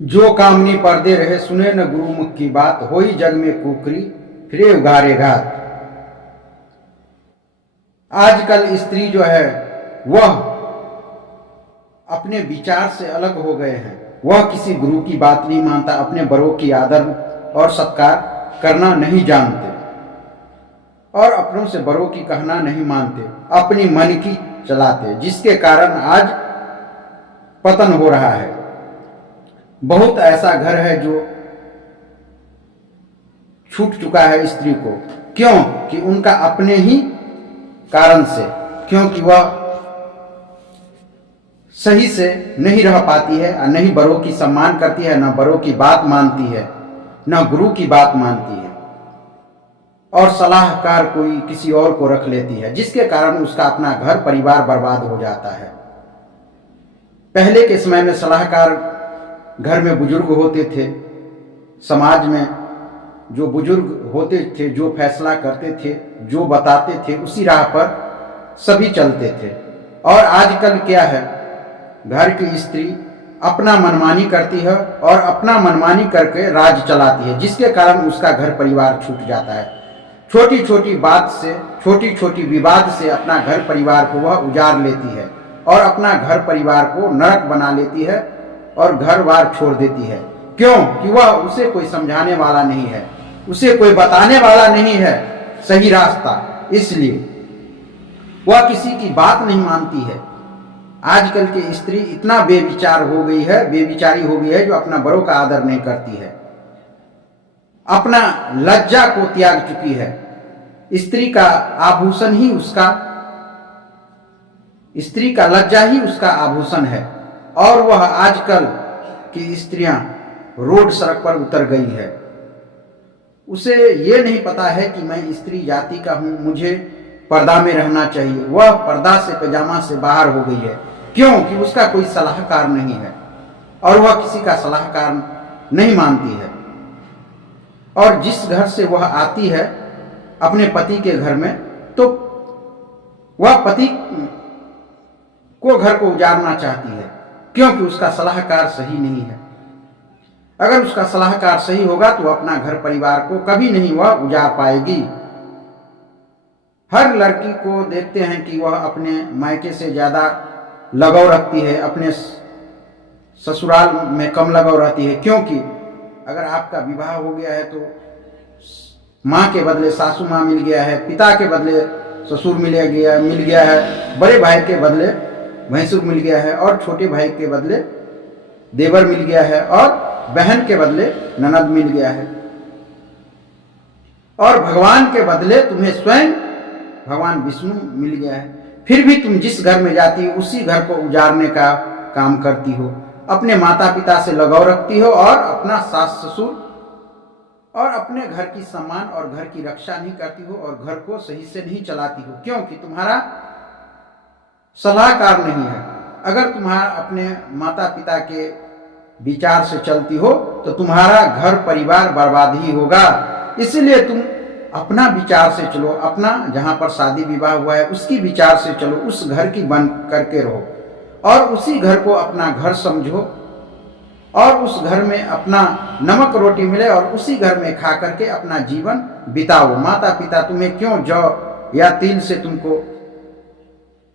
जो कामनी पर्दे रहे सुने न गुरुमुख की बात, होई जग में कुकरी फिरे उगारे घात। आजकल स्त्री जो है वह अपने विचार से अलग हो गए हैं। वह किसी गुरु की बात नहीं मानता, अपने बड़ों की आदर और सत्कार करना नहीं जानते और अपनों से बड़ों की कहना नहीं मानते, अपनी मन की चलाते, जिसके कारण आज पतन हो रहा है। बहुत ऐसा घर है जो छूट चुका है स्त्री को, क्यों कि उनका अपने ही कारण से, क्योंकि वह सही से नहीं रह पाती है, नहीं बड़ों की सम्मान करती है, न बड़ों की बात मानती है, न गुरु की बात मानती है और सलाहकार कोई किसी और को रख लेती है, जिसके कारण उसका अपना घर परिवार बर्बाद हो जाता है। पहले के समय में सलाहकार घर में बुजुर्ग होते थे, समाज में जो बुजुर्ग होते थे, जो फैसला करते थे, जो बताते थे, उसी राह पर सभी चलते थे। और आजकल क्या है, घर की स्त्री अपना मनमानी करती है और अपना मनमानी करके राज चलाती है, जिसके कारण उसका घर परिवार छूट जाता है। छोटी छोटी बात से, छोटी छोटी विवाद से अपना घर परिवार को वह उजाड़ लेती है और अपना घर परिवार को नरक बना लेती है और घर बार छोड़ देती है। क्यों कि वह उसे कोई समझाने वाला नहीं है, उसे कोई बताने वाला नहीं है सही रास्ता, इसलिए वह किसी की बात नहीं मानती है। आजकल की स्त्री इतना बेविचार हो गई है, बेविचारी हो गई है, जो अपना बड़ों का आदर नहीं करती है, अपना लज्जा को त्याग चुकी है। स्त्री का आभूषण ही उसका, स्त्री का लज्जा ही उसका आभूषण है और वह आजकल की स्त्रियां रोड सड़क पर उतर गई है। उसे ये नहीं पता है कि मैं स्त्री जाति का हूं, मुझे पर्दा में रहना चाहिए। वह पर्दा से पैजामा से बाहर हो गई है, क्यों कि उसका कोई सलाहकार नहीं है और वह किसी का सलाहकार नहीं मानती है। और जिस घर से वह आती है अपने पति के घर में, तो वह पति को घर को उजाड़ना चाहती है, क्योंकि उसका सलाहकार सही नहीं है। अगर उसका सलाहकार सही होगा तो अपना घर परिवार को कभी नहीं वह उजाड़ पाएगी। हर लड़की को देखते हैं कि वह अपने मायके से ज़्यादा लगाव रखती है, अपने ससुराल में कम लगाव रहती है, क्योंकि अगर आपका विवाह हो गया है तो माँ के बदले सासू माँ मिल गया है, पिता के बदले ससुर मिल गया है, बड़े भाई के बदले भैंसुर मिल गया है और छोटे भाई के बदले देवर मिल गया है और बहन के बदले ननद मिल गया है और भगवान के बदले तुम्हें स्वयं भगवान विष्णु मिल गया है। फिर भी तुम जिस घर में जाती हो उसी घर को उजाड़ने का काम करती हो, अपने माता पिता से लगाव रखती हो और अपना सास ससुर और अपने घर की सम्मान और घर की रक्षा नहीं करती हो और घर को सही से नहीं चलाती हो, क्योंकि तुम्हारा सलाहकार नहीं है। अगर तुम्हारा अपने माता पिता के विचार से चलती हो तो तुम्हारा घर परिवार बर्बाद ही होगा। इसलिए तुम अपना विचार से चलो, अपना जहां पर शादी विवाह हुआ है उसकी विचार से चलो, उस घर की बन करके रहो और उसी घर को अपना घर समझो और उस घर में अपना नमक रोटी मिले और उसी घर में खा करके अपना जीवन बिताओ। माता पिता तुम्हें क्यों जौ या तिल से तुमको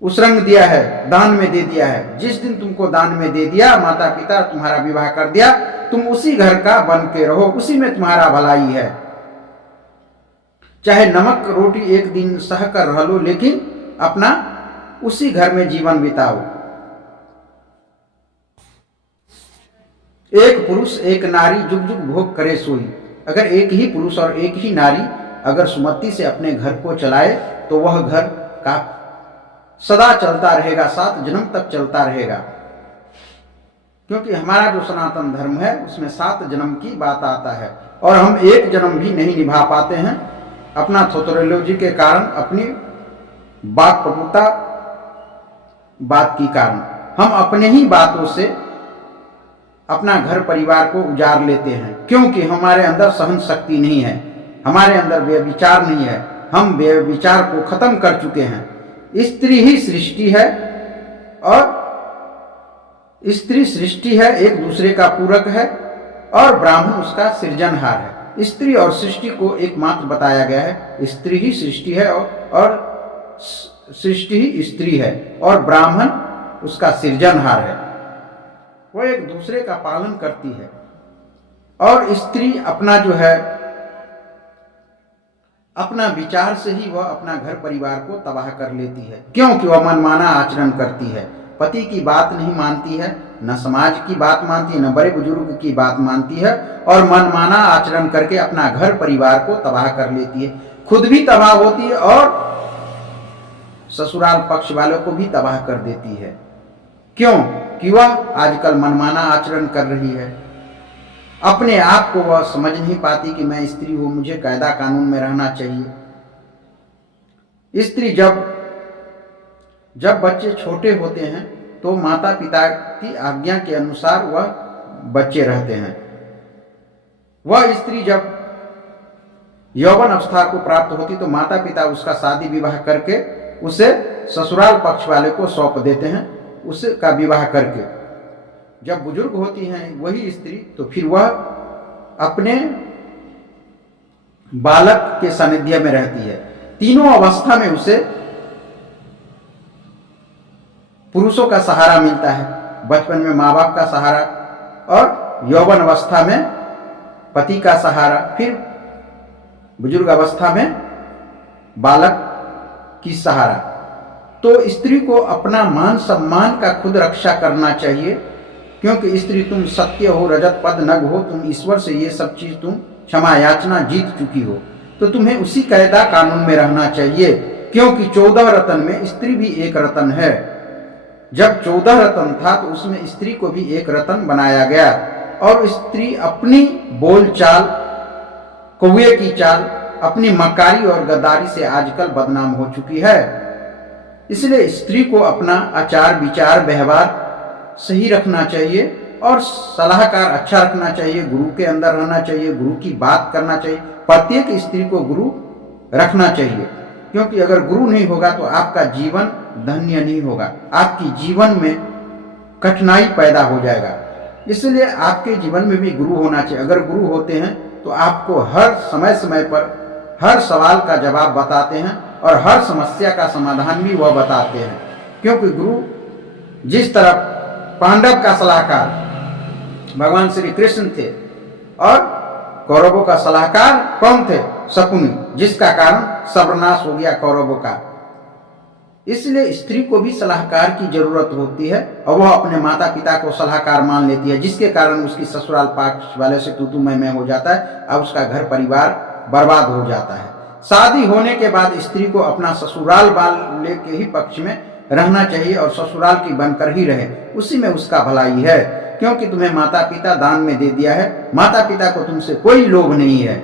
उसरंग दिया है, दान में दे दिया है, जिस दिन तुमको दान में दे दिया माता पिता, तुम्हारा विवाह कर दिया, तुम उसी घर का बन के रहो, उसी में तुम्हारा भलाई है। चाहे नमक रोटी एक दिन सह कर रह लो, लेकिन अपना उसी घर में जीवन बिताओ। एक पुरुष एक नारी जुग जुग भोग करे सोई। अगर एक ही पुरुष और एक ही नारी अगर सुमति से अपने घर को चलाए तो वह घर का सदा चलता रहेगा, 7 जन्म तक चलता रहेगा, क्योंकि हमारा जो सनातन धर्म है उसमें 7 जन्म की बात आता है और हम एक जन्म भी नहीं निभा पाते हैं अपना थोथोलॉजी के कारण, अपनी वाक्पटुता बात की कारण। हम अपने ही बातों से अपना घर परिवार को उजाड़ लेते हैं, क्योंकि हमारे अंदर सहन शक्ति नहीं है, हमारे अंदर व्यभिचार नहीं है, हम व्यभिचार को खत्म कर चुके हैं। स्त्री ही सृष्टि है और स्त्री सृष्टि है, एक दूसरे का पूरक है, और ब्राह्मण उसका सृजनहार है। स्त्री और सृष्टि को एकमात्र बताया गया है, स्त्री ही सृष्टि है और सृष्टि ही स्त्री है, और ब्राह्मण उसका सृजनहार है। वह एक दूसरे का पालन करती है, और स्त्री अपना जो है अपना विचार से ही वह अपना घर परिवार को तबाह कर लेती है, क्योंकि वह मनमाना आचरण करती है, पति की बात नहीं मानती है, न समाज की बात मानती है, न बड़े बुजुर्ग की बात मानती है, और मनमाना आचरण करके अपना घर परिवार को तबाह कर लेती है, खुद भी तबाह होती है और ससुराल पक्ष वालों को भी तबाह कर देती है। क्यों? कि वह आजकल मनमाना आचरण कर रही है। अपने आप को वह समझ नहीं पाती कि मैं स्त्री हूं, मुझे कायदा कानून में रहना चाहिए। स्त्री जब बच्चे छोटे होते हैं तो माता पिता की आज्ञा के अनुसार वह बच्चे रहते हैं। वह स्त्री जब यौवन अवस्था को प्राप्त होती तो माता पिता उसका शादी विवाह करके उसे ससुराल पक्ष वाले को सौंप देते हैं, उसका विवाह करके। जब बुजुर्ग होती हैं वही स्त्री तो फिर वह अपने बालक के सानिध्य में रहती है। तीनों अवस्था में उसे पुरुषों का सहारा मिलता है, बचपन में माँ बाप का सहारा, और यौवन अवस्था में पति का सहारा, फिर बुजुर्ग अवस्था में बालक की सहारा। तो स्त्री को अपना मान सम्मान का खुद रक्षा करना चाहिए, क्योंकि स्त्री तुम सत्य हो, रजत पद नग हो, तुम ईश्वर से ये सब चीज तुम क्षमा याचना जीत चुकी हो, तो तुम्हें उसी कायदा कानून में रहना चाहिए, क्योंकि 14 रत्न में स्त्री भी एक रत्न है। जब 14 रत्न था तो उसमें स्त्री को भी एक रत्न बनाया गया, और स्त्री अपनी बोलचाल, कौवे की चाल, अपनी मक्कारी और गद्दारी से आजकल बदनाम हो चुकी है। इसलिए स्त्री को अपना आचार विचार व्यवहार सही रखना चाहिए, और सलाहकार अच्छा रखना चाहिए, गुरु के अंदर रहना चाहिए, गुरु की बात करना चाहिए। प्रत्येक स्त्री को गुरु रखना चाहिए, क्योंकि अगर गुरु नहीं होगा तो आपका जीवन धन्य नहीं होगा, आपकी जीवन में कठिनाई पैदा हो जाएगा। इसलिए आपके जीवन में भी गुरु होना चाहिए। अगर गुरु होते हैं तो आपको हर समय समय पर हर सवाल का जवाब बताते हैं, और हर समस्या का समाधान भी वह बताते हैं, क्योंकि गुरु जिस तरह पांडव का सलाहकार भगवान श्री कृष्ण थे, और कौरवों का सलाहकार कौन थे? शकुनी, जिसका कारण सर्वनाश हो गया कौरवों का। इसलिए स्त्री को भी सलाहकार की जरूरत होती है, और वह अपने माता पिता को सलाहकार मान लेती है, जिसके कारण उसकी ससुराल पक्ष वाले से तू मैं हो जाता है, अब उसका घर परिवार बर्बाद हो जाता है। शादी होने के बाद स्त्री को अपना ससुराल वाले के ही पक्ष में रहना चाहिए, और ससुराल की बनकर ही रहे, उसी में उसका भलाई है, क्योंकि तुम्हें माता पिता दान में दे दिया है, माता पिता को तुमसे कोई लोभ नहीं है।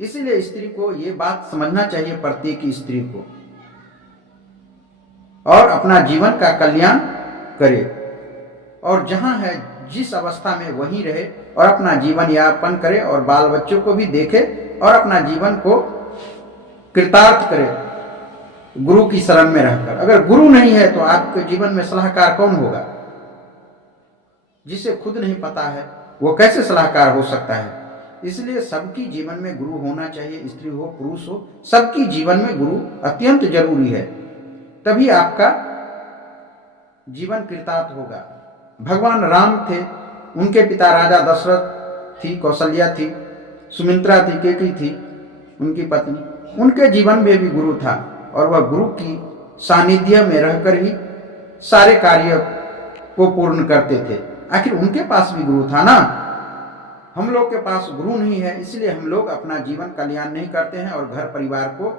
इसीलिए स्त्री को ये बात समझना चाहिए, प्रत्येक स्त्री को, और अपना जीवन का कल्याण करे, और जहां है जिस अवस्था में वहीं रहे, और अपना जीवन यापन करे, और बाल बच्चों को भी देखे, और अपना जीवन को कृतार्थ करे गुरु की शरण में रहकर। अगर गुरु नहीं है तो आपके जीवन में सलाहकार कौन होगा? जिसे खुद नहीं पता है वो कैसे सलाहकार हो सकता है? इसलिए सबकी जीवन में गुरु होना चाहिए, स्त्री हो पुरुष हो, सबकी जीवन में गुरु अत्यंत जरूरी है, तभी आपका जीवन कृतार्थ होगा। भगवान राम थे, उनके पिता राजा दशरथ थी, कौशल्या थी, सुमित्रा थी, केकई थी उनकी पत्नी, उनके जीवन में भी गुरु था, और वह गुरु की सानिध्य में रहकर ही सारे कार्य को पूर्ण करते थे। आखिर उनके पास भी गुरु था ना। हम लोग के पास गुरु नहीं है, इसलिए हम लोग अपना जीवन कल्याण नहीं करते हैं, और घर परिवार को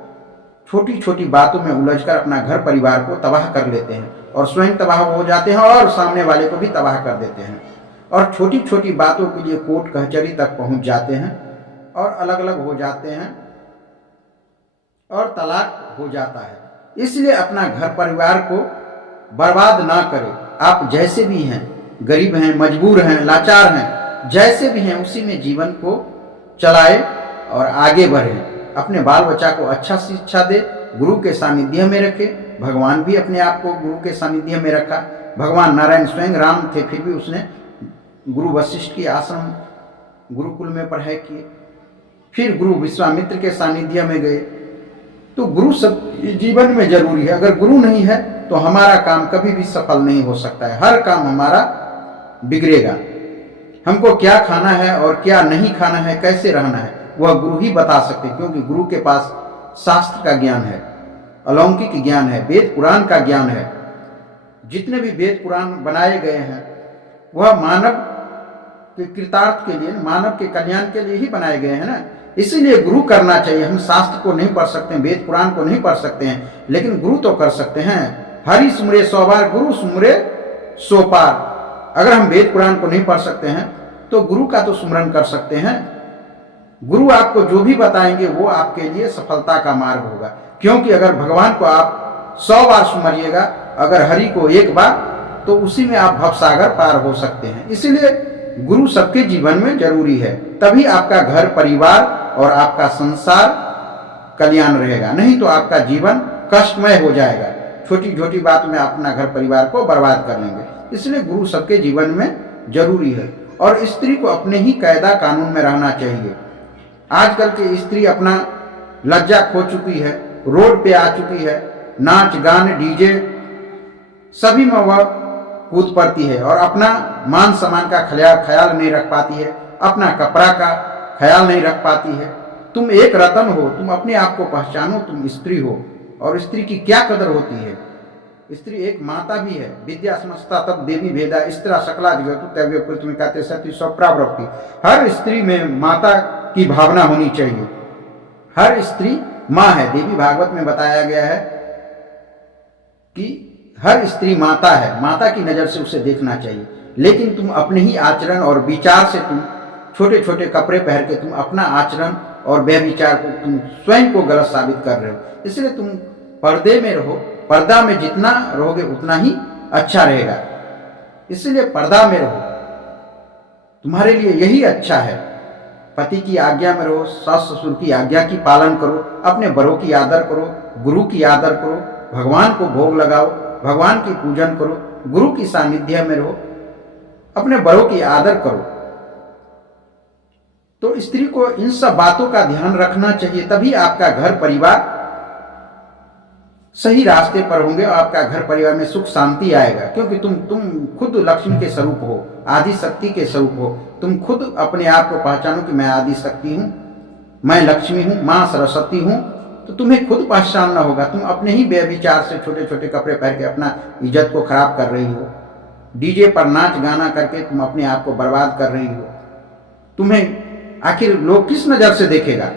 छोटी छोटी बातों में उलझकर अपना घर परिवार को तबाह कर लेते हैं, और स्वयं तबाह हो जाते हैं, और सामने वाले को भी तबाह कर देते हैं, और छोटी छोटी बातों के लिए कोर्ट कचहरी तक पहुंच जाते हैं, और अलग अलग हो जाते हैं, और तलाक हो जाता है। इसलिए अपना घर परिवार को बर्बाद ना करें। आप जैसे भी हैं, गरीब हैं, मजबूर हैं, लाचार हैं, जैसे भी हैं उसी में जीवन को चलाए और आगे बढ़े। अपने बाल बच्चा को अच्छा शिक्षा दे, गुरु के सानिध्य में रखे। भगवान भी अपने आप को गुरु के सानिध्य में रखा, भगवान नारायण स्वयं राम थे, फिर भी उसने गुरु वशिष्ठ की आश्रम गुरुकुल में पढ़ाई किए। फिर गुरु विश्वामित्र के सानिध्य में गए। तो गुरु सब जीवन में जरूरी है। अगर गुरु नहीं है तो हमारा काम कभी भी सफल नहीं हो सकता है, हर काम हमारा बिगड़ेगा। हमको क्या खाना है और क्या नहीं खाना है, कैसे रहना है, वह गुरु ही बता सकते, क्योंकि गुरु के पास शास्त्र का ज्ञान है, अलौकिक ज्ञान है, वेद पुराण का ज्ञान है। जितने भी वेद पुराण बनाए गए हैं वह मानव के कृतार्थ के लिए, मानव के कल्याण के लिए ही बनाए गए हैं ना। इसीलिए गुरु करना चाहिए। हम शास्त्र को नहीं पढ़ सकते हैं, वेद पुराण को नहीं पढ़ सकते हैं, लेकिन गुरु तो कर सकते हैं। हरि सुमरे 100 बार, गुरु सुमरे 100 पार। अगर हम वेद पुराण को नहीं पढ़ सकते हैं तो गुरु का तो सुमरन कर सकते हैं। गुरु आपको जो भी बताएंगे वो आपके लिए सफलता का मार्ग होगा, क्योंकि अगर भगवान को आप 100 बार सुमरिएगा, अगर हरि को 1 बार, तो उसी में आप भवसागर पार हो सकते हैं। इसीलिए गुरु सबके जीवन में जरूरी है, तभी आपका घर परिवार और आपका संसार कल्याण रहेगा, नहीं तो आपका जीवन कष्टमय हो जाएगा। छोटी छोटी बात में अपना घर परिवार को बर्बाद कर लेंगे। इसलिए गुरु सबके जीवन में जरूरी है। और स्त्री को अपने ही कायदा कानून में रहना चाहिए। आजकल की स्त्री अपना लज्जा खो चुकी है, रोड पे आ चुकी है, नाच गान डीजे सभी में वह कूद पड़ती है और अपना मान सम्मान का ख्याल नहीं रख पाती है, अपना कपड़ा का ख्याल नहीं रख पाती है। तुम एक रत्न हो, तुम अपने आप को पहचानो, तुम स्त्री हो। और स्त्री की क्या कदर होती है। स्त्री एक माता भी है। विद्या समस्ता तब देवी भेदा, स्त्रा सकला जगतु तव्य पृथ्वी कहते सती स्वप्रावृत्ति। हर स्त्री में माता की भावना होनी चाहिए। हर स्त्री माँ है। देवी भागवत में बताया गया है कि हर स्त्री माता है, माता की नजर से उसे देखना चाहिए। लेकिन तुम अपने ही आचरण और विचार से, तुम छोटे छोटे कपड़े पहन के तुम अपना आचरण और व्यभिचार को, तुम स्वयं को गलत साबित कर रहे हो। इसलिए तुम पर्दे में रहो। पर्दा में जितना रहोगे उतना ही अच्छा रहेगा। इसलिए पर्दा में रहो, तुम्हारे लिए यही अच्छा है। पति की आज्ञा में रहो, सास ससुर की आज्ञा की पालन करो, अपने बड़ों की आदर करो, गुरु की आदर करो, भगवान को भोग लगाओ, भगवान की पूजन करो, गुरु की सानिध्य में रहो, अपने बड़ों की आदर करो। तो स्त्री को इन सब बातों का ध्यान रखना चाहिए, तभी आपका घर परिवार सही रास्ते पर होंगे और आपका घर परिवार में सुख शांति आएगा। क्योंकि तुम खुद लक्ष्मी के स्वरूप हो, आदि शक्ति के स्वरूप हो। तुम खुद अपने आप को पहचानो कि मैं आदि शक्ति हूँ, मैं लक्ष्मी हूँ, माँ सरस्वती हूँ। तो तुम्हें खुद पहचानना होगा। तुम अपने ही व्यभिचार से छोटे छोटे कपड़े पहन के अपना इज्जत को खराब कर रही हो, डीजे पर नाच गाना करके तुम अपने आप को बर्बाद कर रही हो। तुम्हें आखिर लोग किस नजर से देखेगा।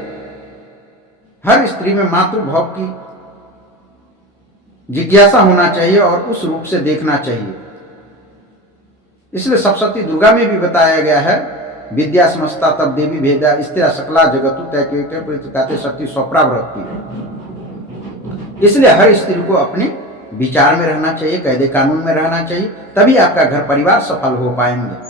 हर स्त्री में मातृभाव की जिज्ञासा होना चाहिए और उस रूप से देखना चाहिए। इसलिए सप्तशती दुर्गा में भी बताया गया है, विद्या समस्ता तब देवी भेदा, स्त्रिया सकला जगतु तय शक्ति स्वप्रावृत्ति। इसलिए हर स्त्री को अपने विचार में रहना चाहिए, कायदे कानून में रहना चाहिए, तभी आपका घर परिवार सफल हो पाएंगे।